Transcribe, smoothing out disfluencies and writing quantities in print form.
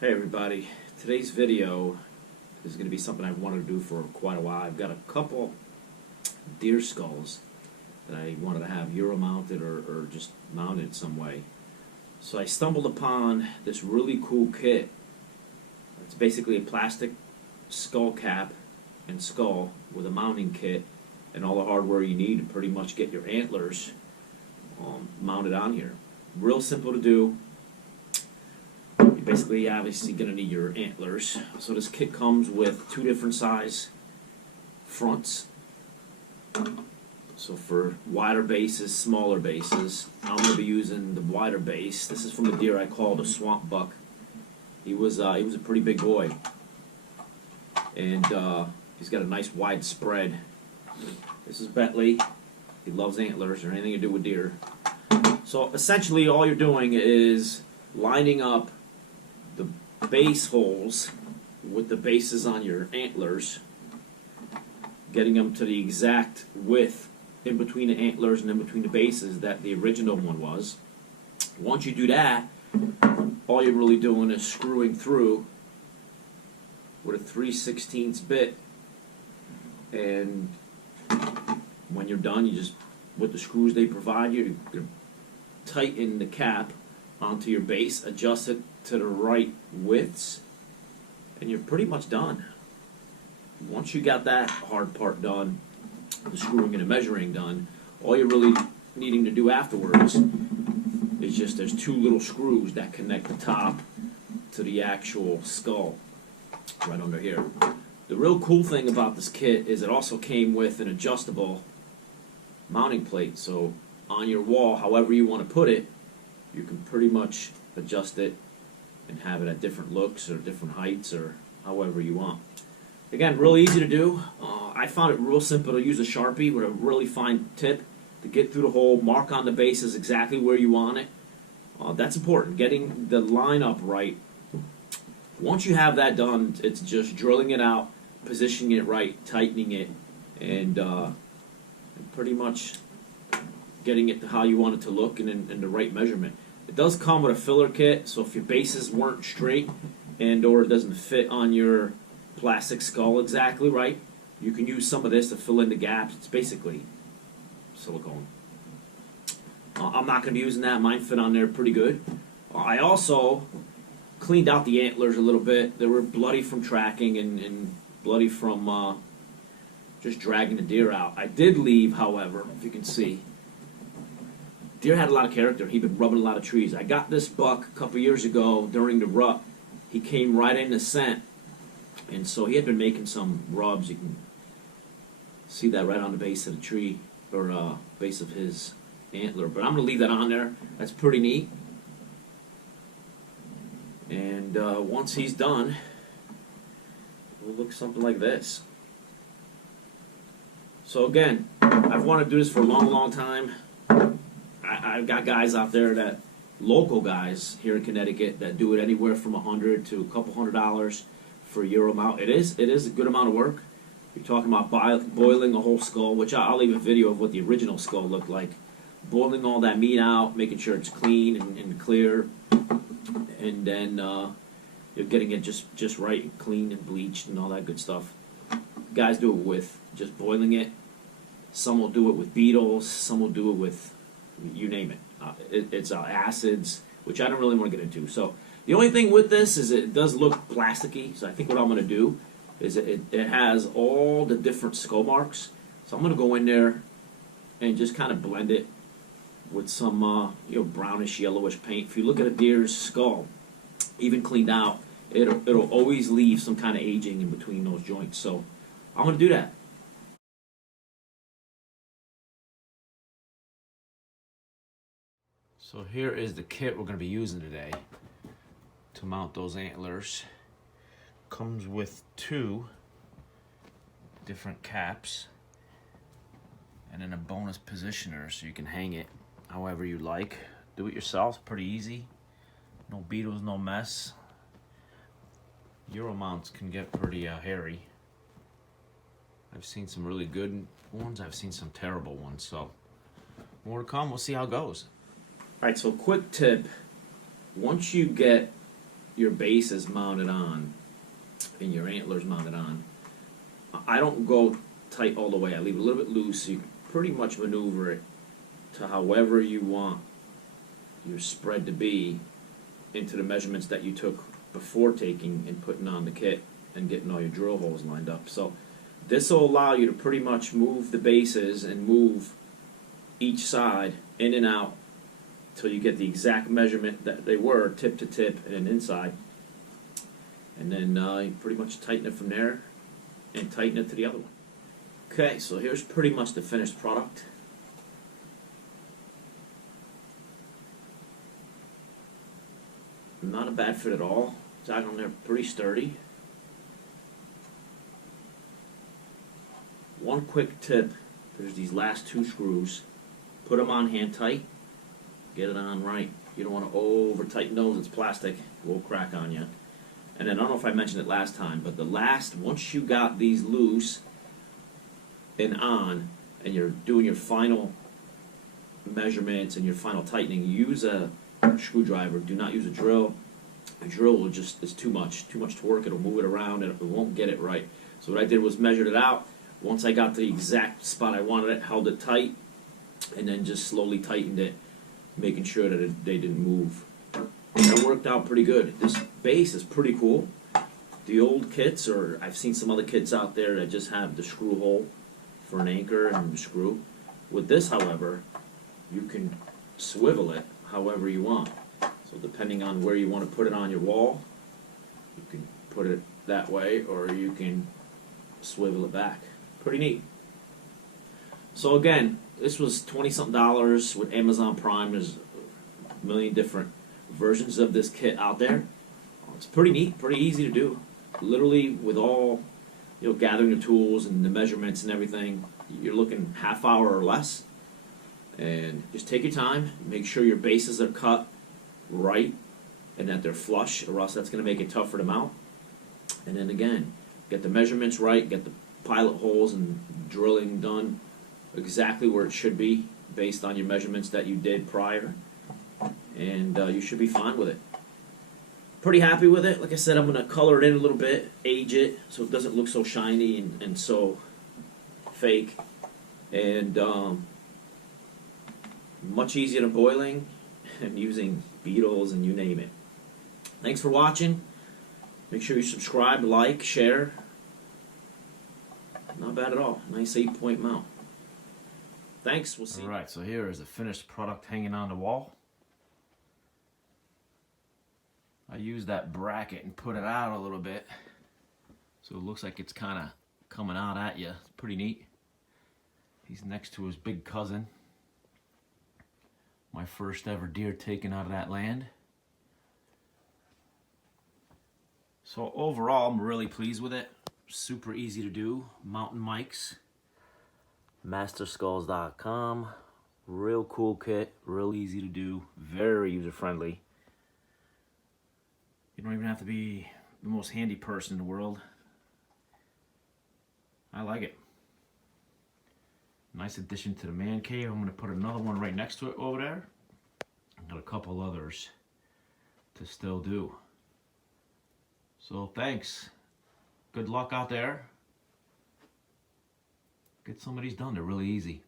Hey everybody, today's video is going to be something I've wanted to do for quite a while. I've got a couple deer skulls that I wanted to have Euro mounted or just mounted some way. So I stumbled upon this really cool kit. It's basically a plastic skull cap and skull with a mounting kit and all the hardware you need to pretty much get your antlers mounted on here. Real simple to do. You're basically obviously going to need your antlers. So this kit comes with two different size fronts. So for wider bases, smaller bases, I'm going to be using the wider base. This is from a deer I called a swamp buck. He was a pretty big boy, and he's got a nice wide spread. This is Bentley. He loves antlers or anything to do with deer. So essentially, all you're doing is lining up the base holes with the bases on your antlers, getting them to the exact width in between the antlers and in between the bases that the original one was. Once you do that, all you're really doing is screwing through with a 3/16 bit, and when you're done, you just, with the screws they provide you, you tighten the cap onto your base, adjust it to the right widths, and you're pretty much done. Once you got that hard part done, the screwing and the measuring done, all you're really needing to do afterwards is just, there's two little screws that connect the top to the actual skull right under here. The real cool thing about this kit is it also came with an adjustable mounting plate, so on your wall, however you want to put it, you can pretty much adjust it and have it at different looks or different heights or however you want. Again, really easy to do. I found it real simple to use a Sharpie with a really fine tip to get through the hole, mark on the bases exactly where you want it. That's important, getting the line up right. Once you have that done, it's just drilling it out, positioning it right, tightening it, and pretty much getting it to how you want it to look and in the right measurement. It does come with a filler kit, so if your bases weren't straight and or it doesn't fit on your plastic skull exactly right, you can use some of this to fill in the gaps. It's basically silicone. I'm not going to be using that. Mine fit on there pretty good. I also cleaned out the antlers a little bit. They were bloody from tracking and bloody from just dragging the deer out. I did leave, however, if you can see, deer had a lot of character. He'd been rubbing a lot of trees. I got this buck a couple years ago during the rut. He came right in the scent, and so he had been making some rubs. You can see that right on the base of the tree, or base of his antler. But I'm going to leave that on there. That's pretty neat. And once he's done, it will look something like this. So again, I've wanted to do this for a long, long time. I've got guys out there, that local guys here in Connecticut, that do it anywhere from $100 to a couple $100 for a Euro mount. It is a good amount of work. You're talking about boiling a whole skull, which I'll leave a video of what the original skull looked like. Boiling all that meat out, making sure it's clean and clear, and then you're getting it just right and clean and bleached and all that good stuff. Guys do it with just boiling it. Some will do it with beetles. Some will do it with, you name it. It's acids, which I don't really want to get into. So the only thing with this is it does look plasticky. So I think what I'm going to do is it has all the different skull marks. So I'm going to go in there and just kind of blend it with some brownish, yellowish paint. If you look at a deer's skull, even cleaned out, it'll always leave some kind of aging in between those joints. So I'm going to do that. So here is the kit we're going to be using today to mount those antlers. Comes with two different caps and then a bonus positioner so you can hang it however you like. Do it yourself, pretty easy. No beetles, no mess. Euro mounts can get pretty hairy. I've seen some really good ones, I've seen some terrible ones, so more to come. We'll see how it goes. All right, so quick tip. Once you get your base is mounted on and your antlers mounted on, I don't go tight all the way. I leave it a little bit loose so you can pretty much maneuver it to however you want your spread to be into the measurements that you took before taking and putting on the kit and getting all your drill holes lined up. So this will allow you to pretty much move the bases and move each side in and out till you get the exact measurement that they were, tip to tip and inside. And then you pretty much tighten it from there and tighten it to the other one. Okay, so here's pretty much the finished product. Not a bad fit at all. It's out on there pretty sturdy. One quick tip, there's these last two screws. Put them on hand tight. Get it on right. You don't want to over tighten those, it's plastic. It will crack on you. And then I don't know if I mentioned it last time, but once you got these loose and on, and you're doing your final measurements and your final tightening, use a screwdriver. Do not use a drill. A drill will just is too much torque. It'll move it around and it won't get it right. So what I did was measured it out. Once I got the exact spot I wanted it, held it tight, and then just slowly tightened it, making sure that they didn't move. And it worked out pretty good. This base is pretty cool. The old kits, or I've seen some other kits out there that just have the screw hole for an anchor and screw. With this, however, you can swivel it however you want. So depending on where you want to put it on your wall, you can put it that way, or you can swivel it back. Pretty neat. So again, this was $20-something with Amazon Prime. There's a million different versions of this kit out there. It's pretty neat, pretty easy to do. Literally with all, gathering the tools and the measurements and everything, you're looking half hour or less. And just take your time, make sure your bases are cut right and that they're flush, or else that's going to make it tougher to mount. And then again, get the measurements right, get the pilot holes and drilling done exactly where it should be based on your measurements that you did prior, and you should be fine with it. Pretty happy with it. Like I said, I'm going to color it in a little bit, age it so it doesn't look so shiny and so fake, and much easier than boiling and using beetles and you name it. Thanks for watching. Make sure you subscribe, like, share. Not bad at all. Nice 8-point mount. Thanks. We'll see. Alright, so here is the finished product hanging on the wall. I used that bracket and put it out a little bit so it looks like it's kind of coming out at you. It's pretty neat. He's next to his big cousin. My first ever deer taken out of that land. So overall, I'm really pleased with it. Super easy to do. Mountain mics. Masterskulls.com. Real cool kit. Real easy to do. Very user friendly. You don't even have to be the most handy person in the world. I like it. Nice addition to the man cave. I'm going to put another one right next to it over there. I've got a couple others to still do. So thanks. Good luck out there. Get some of these done. They're really easy.